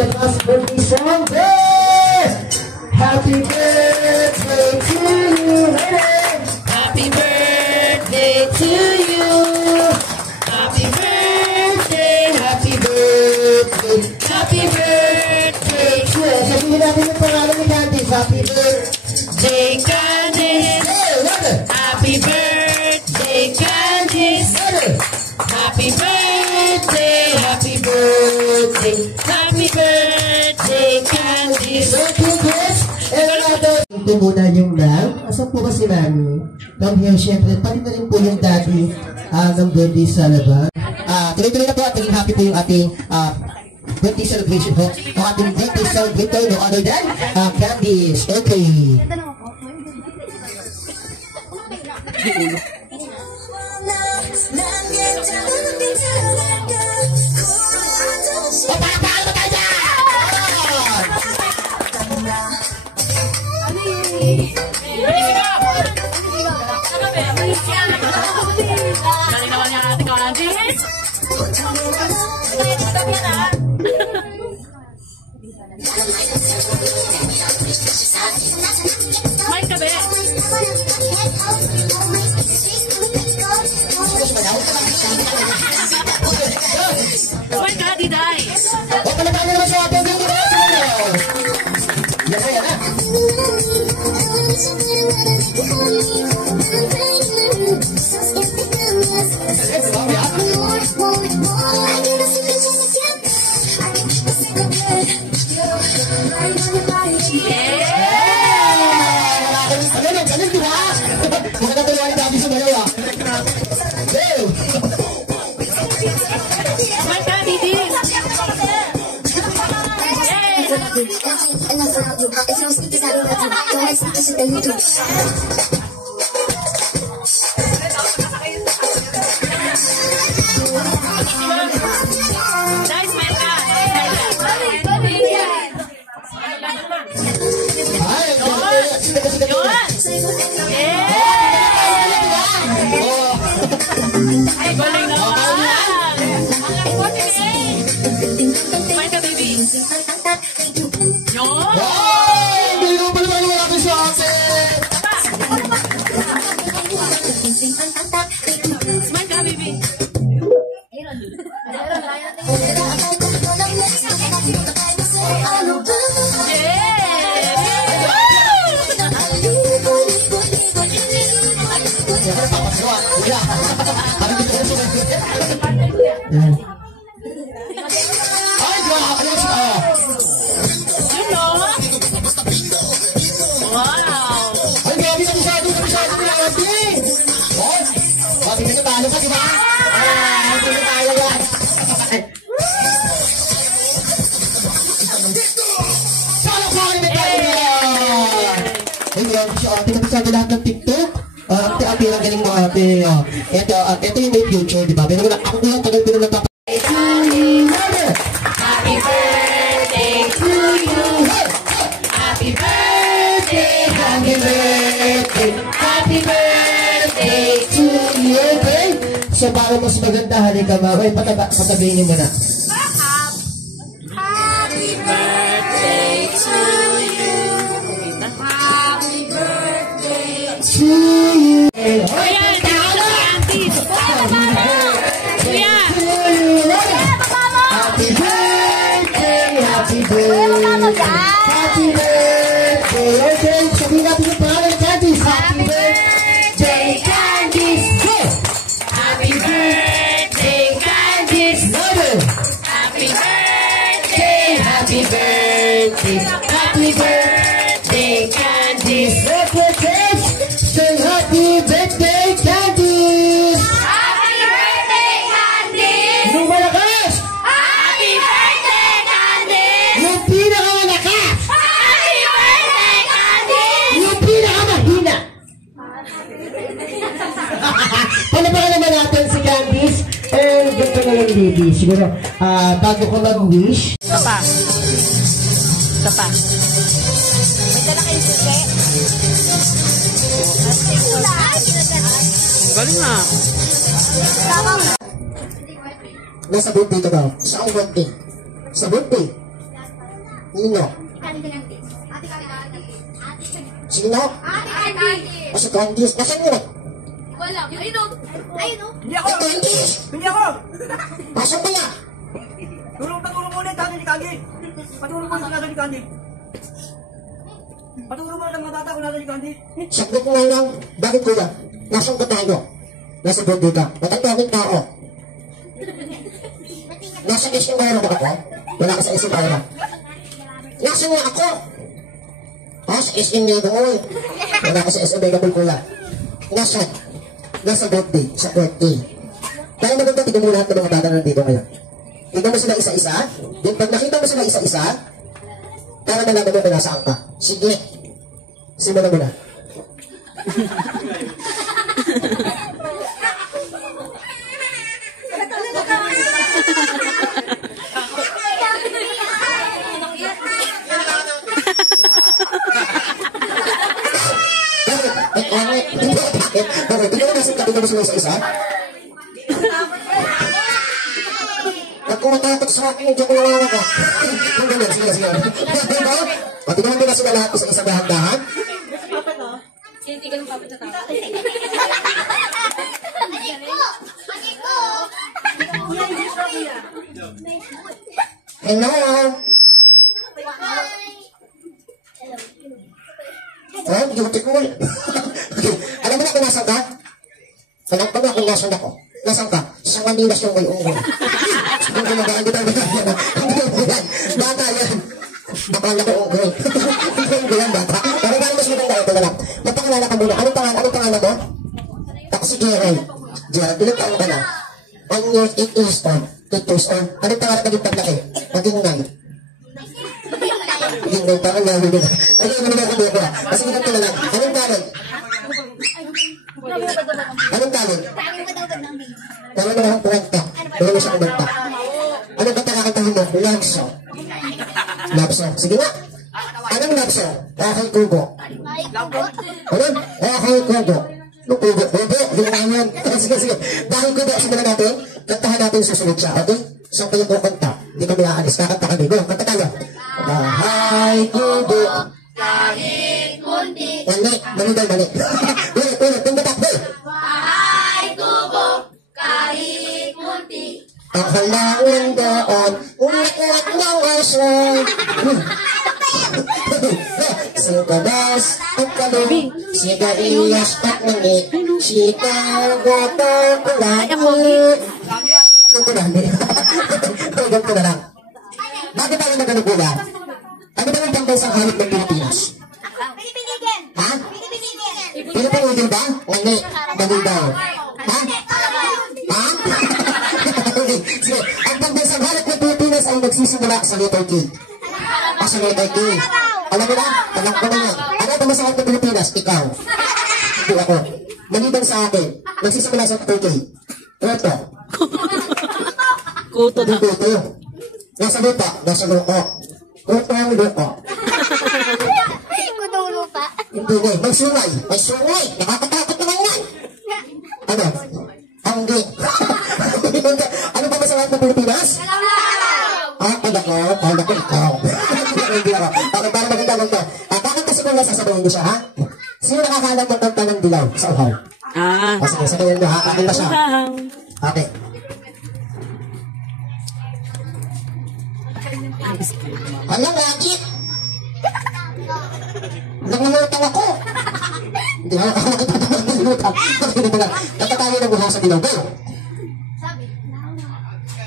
the last birthday song. Happy birthday to you. Happy birthday to you. Happy birthday, happy birthday, happy birthday to you. Sabihin natin yung pangalan ni Candice. Happy birthday, Candice. Happy birthday, Candice. Happy birthday, happy birthday, happy birthday, Candice. Ito muna yung ma'am. Asan po ba si mami? Come here, syempre. Pati na rin po yung daddy ng birthday sa labas. Tuloy-tuloy na po at naging happy po yung ating birthday celebration po. Ang ating birthday celebrator, no other than Candice. Okay. Galing naman yung ating Candice. May kabe. May kadiday. O, palapaan naman sa ating birthday. Yan na, yan na. Pinag-usabi lahat ng TikTok. Ate, ang galing mo ate. Ito yung may future, di ba? Pero ako ko lang tagal pinag Happy birthday to you. Happy birthday, happy birthday, happy birthday to you. Okay? So, para mas maganda, halika ba? Ay, patabihin mo na. Happy birthday to you. Happy birthday to you. Kuya, Candice. Kuya. Happy birthday, happy birthday, happy birthday. Okay, sabihin natin yung pangalan ni Candice. Happy birthday, Candice. Happy birthday, Candice. Happy birthday, happy birthday, happy birthday, Candice. Say happy birthday, Candice. Happy birthday, Candice. Yung malakas. Happy birthday, Candice. Yung pinakamalakas. Happy birthday, Candice. Yung pinakamahina. Palabakan naman natin si Candice. And ganito na lang, baby. Siguro, bago ko mag-wish. Tapa. May dala kayo susi. Galing na. Nasa birthday ka daw. Sa birthday. Sa birthday. Nino? Sino? O si Candice? Nasaan yun? Wala. Ayun o. Ayun o. Hindi ako! Candice! Hindi ako! Pasok ka na! Patulong mo ulit natin ni Candy. Patulong mo ulit natin ni Candy. Patulong mo ulit ang mga bata kung natin ni Candy. Saglit nga lang. Bakit kuya? Nasaan ba tayo? Nasa birthday ka. Matandaming tao. Nasa SM Bayra ba ako? Wala ka sa SM Bayra. Nasaan nga ako? Sa SM Bayra mo. Wala ka sa SM Bayra kuya. Nasaan? Nasa birthday. Sa birthday. Kaya maganda, tignan mo lahat ng mga bata nandito ngayon. Tignan mo sila isa-isa. Then pag nakita mo sila isa-isa, para malaman mo kung nasaan ka. Sige. Simulan mo na. Tignan mo nasin ka, tignan mo sila isa-isa. Pag kumatakot sa akin, hindi ko nawawa ka. Ang ganyan, sige, sige. O, tignan mo na sila lahat sa isang dahan-dahan. Hello! Oh, beautiful. Alam mo na kung nasan ka? Alam ko na kung nasan ako. Nasan ka? Sa Manila siya may ungol. Hindi ko naman, hindi ko yan. Bata yan. Bakala ko ungol. Hindi yan, bata. Pero gano'n mas maganda ito na lang. Magpakalala ka muna. Anong pangalan mo? Ako si Gerald. Gerald, ilang taon ka na? 1 year, 8 years old. 8 years old. Anong pangalan ka din paglaki? Maging nine. Maging nine, parang namin nila. Ano yung mga kabiro ko? Kasi ganito na lang. Anong talent? Anong talent? Tama na lang kwenta. Pero mo siya kumanta. Ano ba nakakatahin mo? Love song. Love song. Sige nga. Anong love song? Okay, Kugo. Ano? Okay, Kugo. Ano Kugo? Kugo? Hindi naman. Sige, sige. Dahil Kugo, simulan natin. Kantahan natin susunod siya. Okay? So, kayo po kanta. Hindi kami aalis. Kakanta kami. Go, kanta tayo. Bahay Kugo. Kahit munti. Mali. Mali daw, mali. Ulit, ulit. Tingnan takbo. Bahay kubo. Kahit munti. Ang halangan doon, umat ng aswan. Singkadas at kalong, sigarilyas at mani, sitaw, gato, kulay. Ganto na, hindi. Ganto na lang. Bakit tayo nagkanugula? Ano ba ang pambansang hanip ng Pilipinas? Pinipinigin. Ha? Pinipinigin. Pinipinigin ba? Mali. Mali daw. Ha? Ha? Sige, ang pambansang hanip ng Pilipinas ay nagsisimula sa letter K. Sa letter K. Alam mo na? Alam ko na yan. Ano ang pambansang hanip ng Pilipinas? Ikaw. Hindi ako. Maliban sa akin. Nagsisimula sa letter K. Kuto. Kuto na. Kuto. Nasa lupa. Nasa luko. Kuto ang luko. Kudulo pa. Hindi nga. May sungay. May sungay. Nakakatakot naman yan. Ano? Hanggi. Ano ba masarap ng Pilipinas? Kala ko ikaw. Hindi ako. Okay, para maganda lang to. Bakit kasi kung nasasabayin niyo siya, ha? Sino nakakalam ng kanta ng dilaw sa uhaw? Sige, sabihin mo, ha? Akin na siya. Okay. Alam, Rakit! Nangulutang ako! Hindi ako nakakita ng kanta tayo ng uhaw sa dilaw. Go!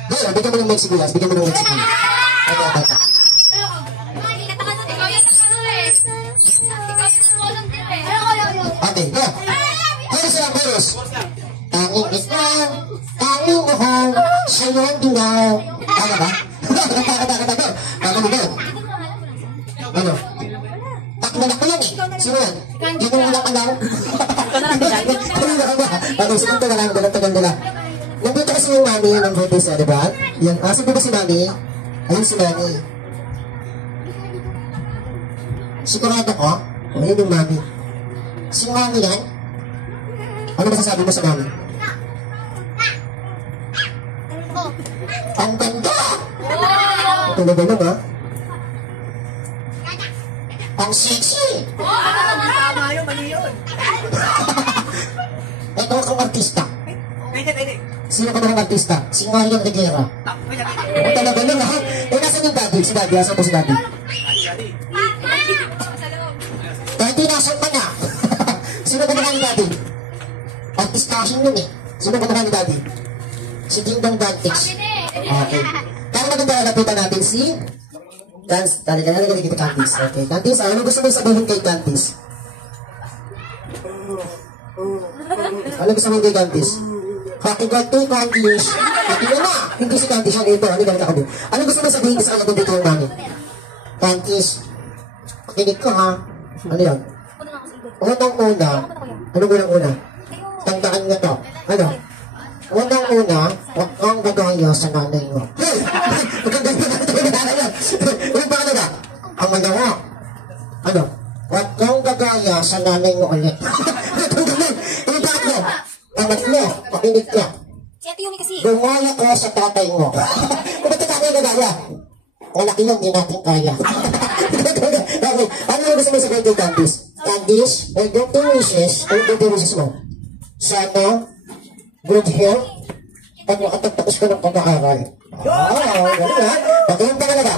Go! Bigyan mo ng Mexico, bigyan mo ng Mexico. Okay. Okay, go! Chorus lang, chorus! Tanging ikaw, tanging mahal, sa'yo ang dilaw. Tama ba? Go! Tama mo, go! Ano? Takmanak ko yan eh. Sino yan? Hindi mo lang alam. Okay, sige ito na lang. Tagal nila. Nandito kasi yung mami ng birthday sa, di ba? Yan. Saan ba si mami? Ayun si mami. Sigurado ko? Ayun yung mami. Si mami yan? Ano masasabi mo sa mami? Ang ganda! Ito na ba? Ang sexy! Tama yun, mali yun. Ito akong artista. Pwede. Sino ka ba ng artista? Si Marian Reguera. Pwede. O talaga lang ha? Eh, nasan yung daddy? Si daddy, asan po si daddy? Daddy, nasan ka na? Sino ka naman ni daddy? Artistahin yun eh. Sino ka naman ni daddy? Si Dingdong Dantex. Okay. Para maganda nalapitan natin si Candice. Talaga kita Candice. Okay, Candice, ano gusto mo sabihin kay Candice? Ano gusto mo kay Candice? Happy birthday, Candice. Happy na! Hindi si Candice yan ito. Ano gusto mo sabihin sa kanya dito yung mami? Candice, kinig ko ha. Ano yan? Unang-una. Ano unang-una? Tandaan nga to. Ano? Unang-una, huwag kang gagaya sa nanay mo. Hey! Huwag kang gagaya sa nanay mo. Ulit ba ka na ba? Ang magawa. Ano? Huwag kang gagaya sa nanay mo ulit. Ano ba ako? Pangatlo, makinig ka. Si Ate Yumi kasi. Gumaya ka sa tatay mo. Kung ba't tatay gagaya? Malaki yung di natin kaya. Okay, ano yung gusto mo sabihin kay Candice? Candice, may birthday wishes. Ano yung birthday wishes mo? Sana, good health, at makatagtapos ko ng pag-aaral. Ganun ha? Okay, yung pangalaga.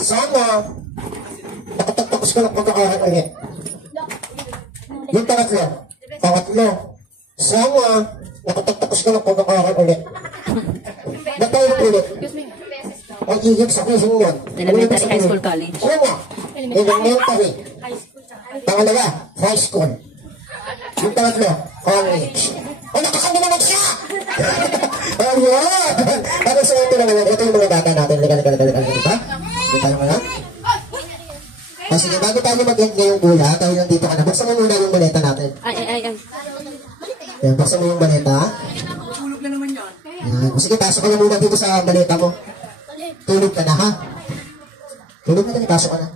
Sana, makatagtapos ko ng pag-aaral ulit. Yung pangatlo. Sana, nakatagtapos ko ng pag-aaral ulit. Batayin ulit. Ang higit sa kusong yun. Elementary, high school, college. Una, elementary. Pangalawa, high school. Yung pangatlo, college. O, nakasama naman siya! Ayan! Ano sa ito naman? Ito yung mga data natin. Liga. Diba? Kita naman ha? O sige, bago tayo mag-end ngayong gula, tayo lang dito ka na. Buksan mo muna yung maleta natin. Ay. Ayan, buksan mo yung maleta. Tulog na naman yan. Ayan. O sige, pasok ka na muna dito sa maleta mo. Tulog ka na ha? Tulog na dali, pasok ka na.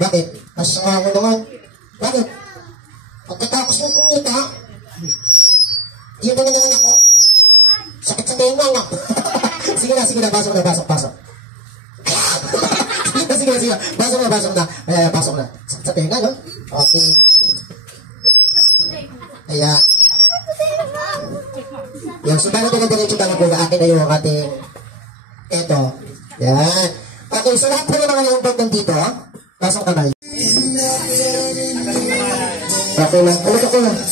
Bakit? Pasok ako naman. Bakit? Pagkatapos ng kumita, yun naman naman ako. Sakit sa tenga nga. Sige na, pasok. Sige. Pasok na. Ayan, pasok na. Sakit sa tenga, no? Okay. Ayan. Yan, so paano diretso tayo po na akin na yung ating eto. Yan. Okay, so lahat po na mga yung pag nandito, pasok kamay. Okay lang.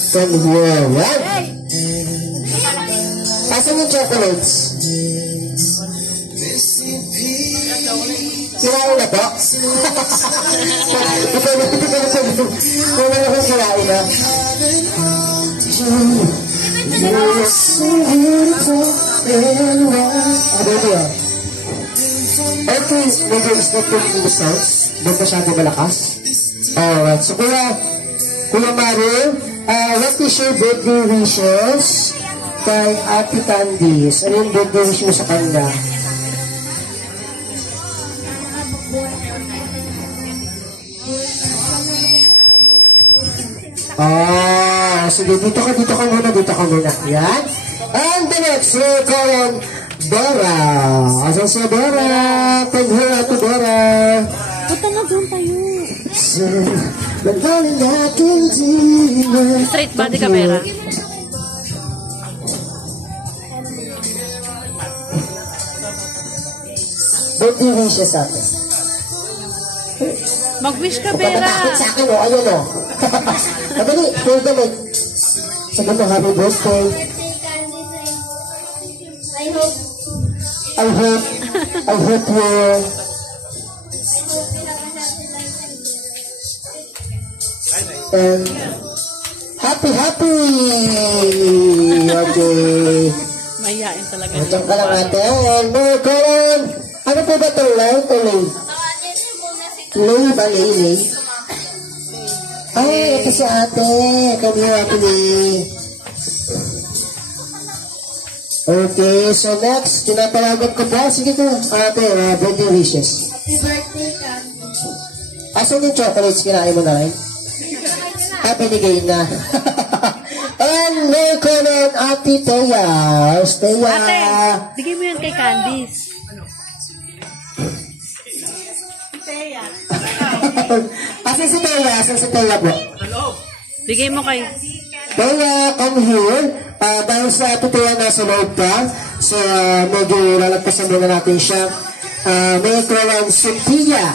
From here. Yan. Asan yung chocolates? Kirain na po? Ito na ako kirain na. You're so beautiful and wild. Ano ito yan? Okay, medyo stop yung sounds. Doon masyado malakas. Alright, so Kuya Mario, what is your birthday wishes kay Ate Candice? Ano yung birthday wish mo sa kanya? Sige, dito ka muna. Yan. And the next, we'll call on Dora. Asan si Dora? Pag-hula to Dora. Punta na doon tayo. Straight body ka, pera. Birthday wishes atin. Mag-wish ka, Huwag ka pera. matakot sa akin, o. Ayun, o. Madali, hold the mic. Sabi mo, happy birthday. I hope. I hope you. And happy. Okay. Mahihain talaga. Ito ka lang natin. Merkulan. Ano po ba ito? Light o late? Late ba? Late? Ay, ito si ate. Come here, ate. Okay, so next, tinatawagan ko po. Sige po, ate, birthday wishes. Happy birthday, Candy. Asan yung chocolates kinain mo na rin? Binigay na. And Merkulan, ate Teya. Teya. Ate, bigay mo yan kay Candice. Asan si Teya? Asan si Teya po? Bigay mo kay... Teya, come here. Dahil sa Teya nasa loob ka, so medyo lalagpasan muna natin siya. May karoon Sophia.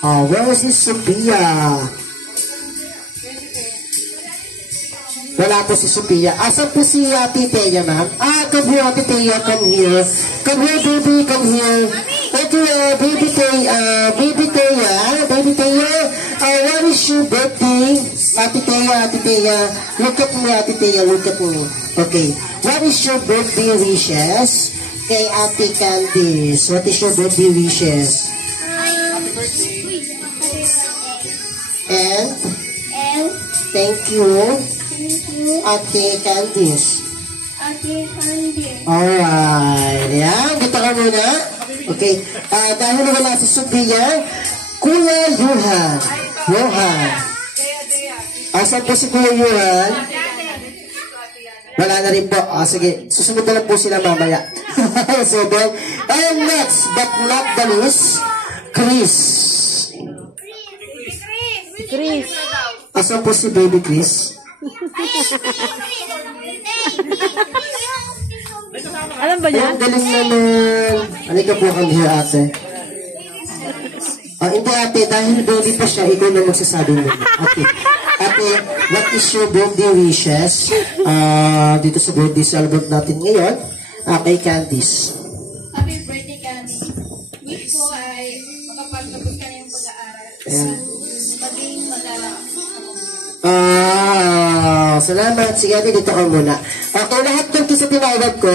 Where is this Sophia? Wala po si Sophia. Asan po si Ate Teya, ma'am? Come here, Ate Teya, come here. Come here, baby, come here. Okay, baby Teya, baby Teya, baby Teya. What is your birthday? Ate Teya, look at me, Ate Teya, look at me. Okay, what is your birthday wishes? Kay Ate Candice, what is your birthday wishes? And thank you, Ate Candice. Alright. Yan. Dito ka muna. Okay. Dahil wala si Sophia, Kuya Yuhan. Asan po si Kuya Yuhan? Wala na rin po. Sige. Susunod na lang po sila mamaya. So then, and next, but not the least, Chris. Asan po si Baby Chris? Alam ba niya? Ang galing naman. Halika po kami here, ate. Hindi ate, dahil baby pa siya, ikaw na magsasabi mo. Ate, what is your birthday wishes? Dito sa birthday celebrate natin ngayon, kay Candice. Happy birthday, Candice. Wish ko ay makapagtapos ka na yung pag-aaral. Maging malalakas. Salamat. Sige ate, dito ka muna. Okay, lahat ng sa tinawag ko,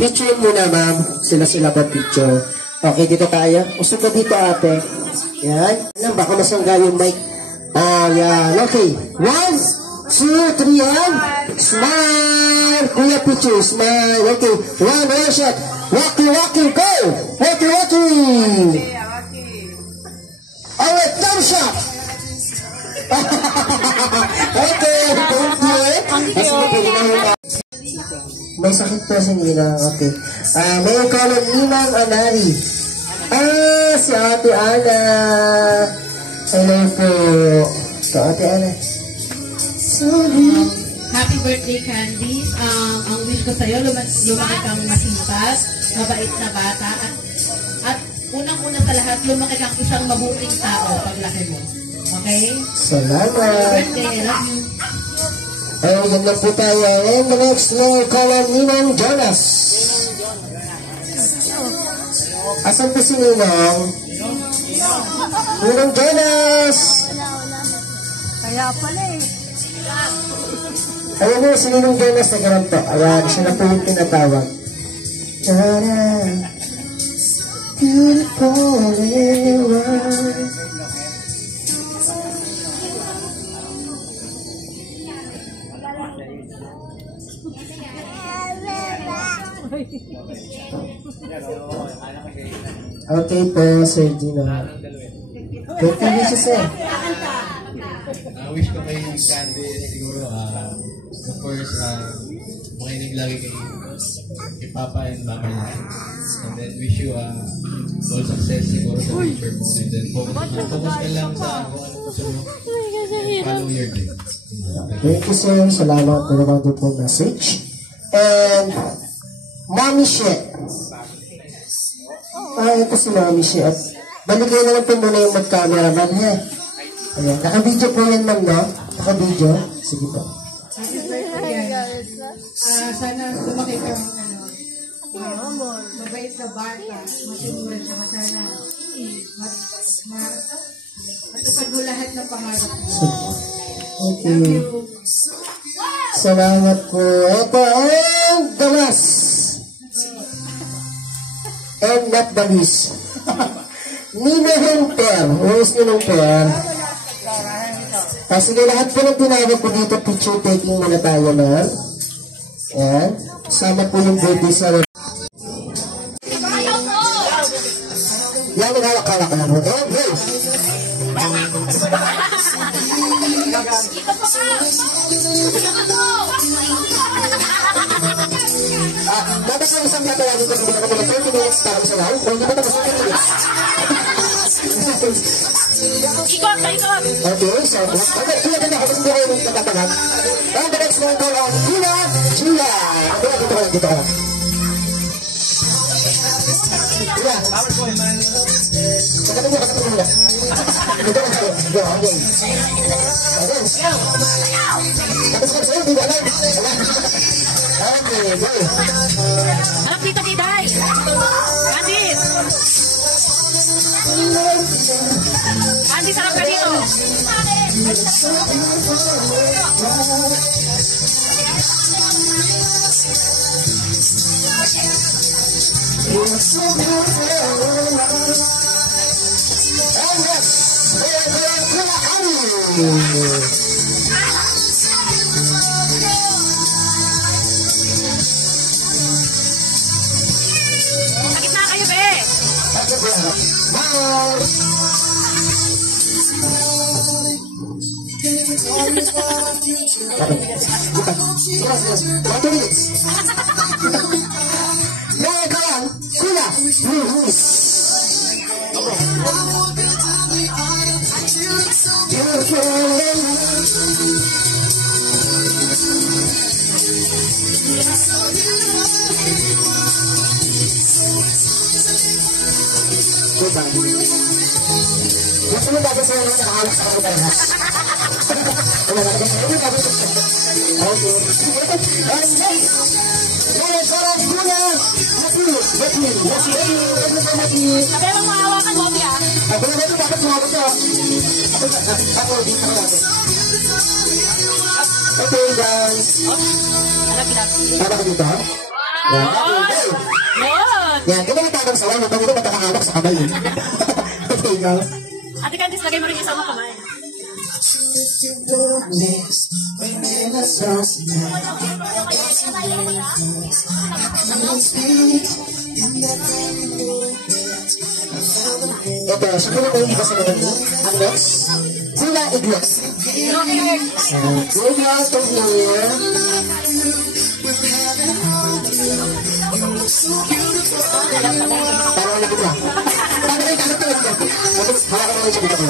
picture muna ma'am. Sila pa picture. Okay, dito tayo. Usap ka dito ate. Yan. Alam, baka masangga yung mic. Yan. Okay. 1, 2, 3, yan. Smile. Kuya picture. Smile. Okay. One shot. Walking, go. Walking. Alright, thumb shot. Okay, thank you. May sakit po si Nina. Okay. May kalang Ninang Anari. Si Ate Ana. Hello po. So, Ate Ana. Sorry. Happy birthday, Candice. Ang wish ko sa'yo, lumaki kang masipag, mabait na bata, at unang-una sa lahat, lumaki kang isang mabuting tao paglaki mo. Okay? Salamat. Happy birthday. I love you. Yan lang po tayo. And the next may kalang Ninang Jonas. Asan po si Ninang? Ninang Jonas! Kaya pala eh. Ayan mo, si Ninang Jonas na ganun po. Ayan, siya na po yung tinatawag. Beautiful everyone. Okay po, Sir Gino. Birthday wishes eh. Wish ko kay Candice siguro, of course, makinig lagi kay Papa and Mama niya. And then wish you all success siguro sa future mo. And then focus ka lang sa kung ano gusto mo. And follow your dream. Thank you, sir. Salamat. Meron ko po message. And Mommy She. Ito si Mommy She. At baligay na lang po muna yung mag-cameraman, ha? Ayan. Naka-video po yan, ma'am, no? Naka-video. Sige po. Sana lumaki kang mabait na bata, masunuran siya, sana matupad mo lahat ng pangarap mo. Okay. Salamat po. Ito ang gawas. And not the least. Ninong Per. Where's Ninong Per? Sige, lahat po ng tinawag po dito, picture taking muna tayo, ma'am. Ayan. Sama po yung birthday sa... Yan, nagawak-kawak ka na po. And, hey! Dapat sa isang natalagin ko dito na 30 minutes para sa live. Kung hindi pa tapos 30 minutes. Ikot, ikot. Okay, so, okay, Kuya, ganda, kasi hindi kayo nagtatagal. And the next one call on Kuya Gia. Okay, dito ka. Kuya. Kasama niya. Dito ka. Go, okay. Okay. Tapos ka sa'yo, di ba lang? Okay, go. Harap dito, Diday. Candice. Candice, harap ka dito. And yes, Kuya Ani. Sakit na kayo, be. Mas mo dapat sa mga nakakalak sa mga parehas. Okay. And next, ngayon parang muna, Sabi mo mahawakan mo, Bia. ako na ito dapat sumabot siya. Ako, dito na natin. Okay, guys. Harap kita. Para ka dito, ha? Okay. Good. Yan, kaya nagtatang sa wala, pag ito nagkakakalak sa kamay. Okay, guys. Ate Candice, lagay mo rin isang kamay. Ito, siya ko yung iba sa mga ni. Ang next, Kuya Igles. Kuya Igles, come here. Parang wala kita. Parang wala kita. Tapos, hawakan mo siya dito ko.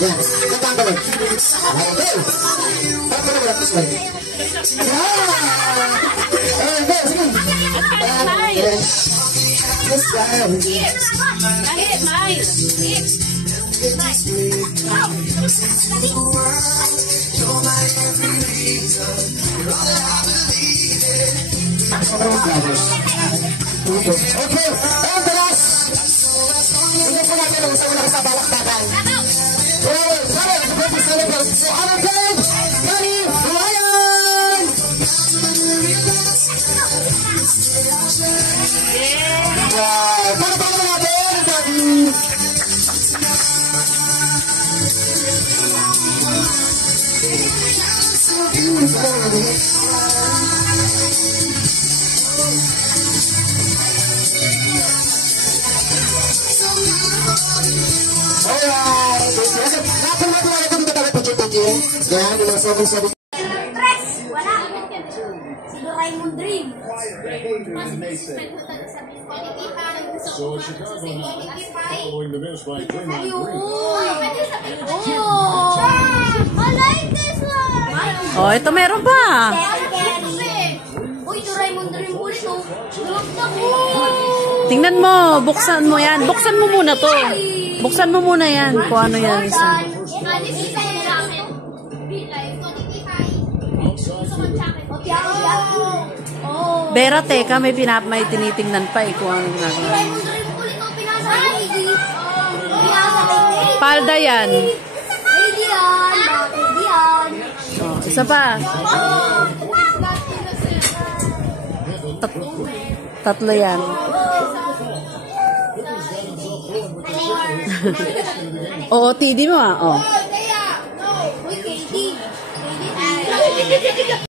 Yan, nagkakalit. Okay. Parang wala kita sa mga. Okay, sige. Yes, guys. Kahit, nice. Okay, and the last. Hindi po natin ang isang sa balakbakan. So, our friend, Danny Ryan! Para pa natin, Danny! Alright! Lahat ng mga tuwala ito dito tayo picture-picture. Yan, yung mga sabi-sabi. Tres! Wala! Si Doraemon Dream. So Chicago following the miss by Draymond Green. Oh! I like this one! Oh, ito meron pa. Uy, Doraemon Dream ulit oh. Nalagdag Tingnan mo, buksan mo yan. Buksan mo muna to. Buksan mo muna yan kung ano yan. Isa. Vera, teka, may tinitingnan pa eh kung ano ginagawa. Palda yan. Oh, isa pa. Tatlo yan. Oo, TD mo ah. Oh.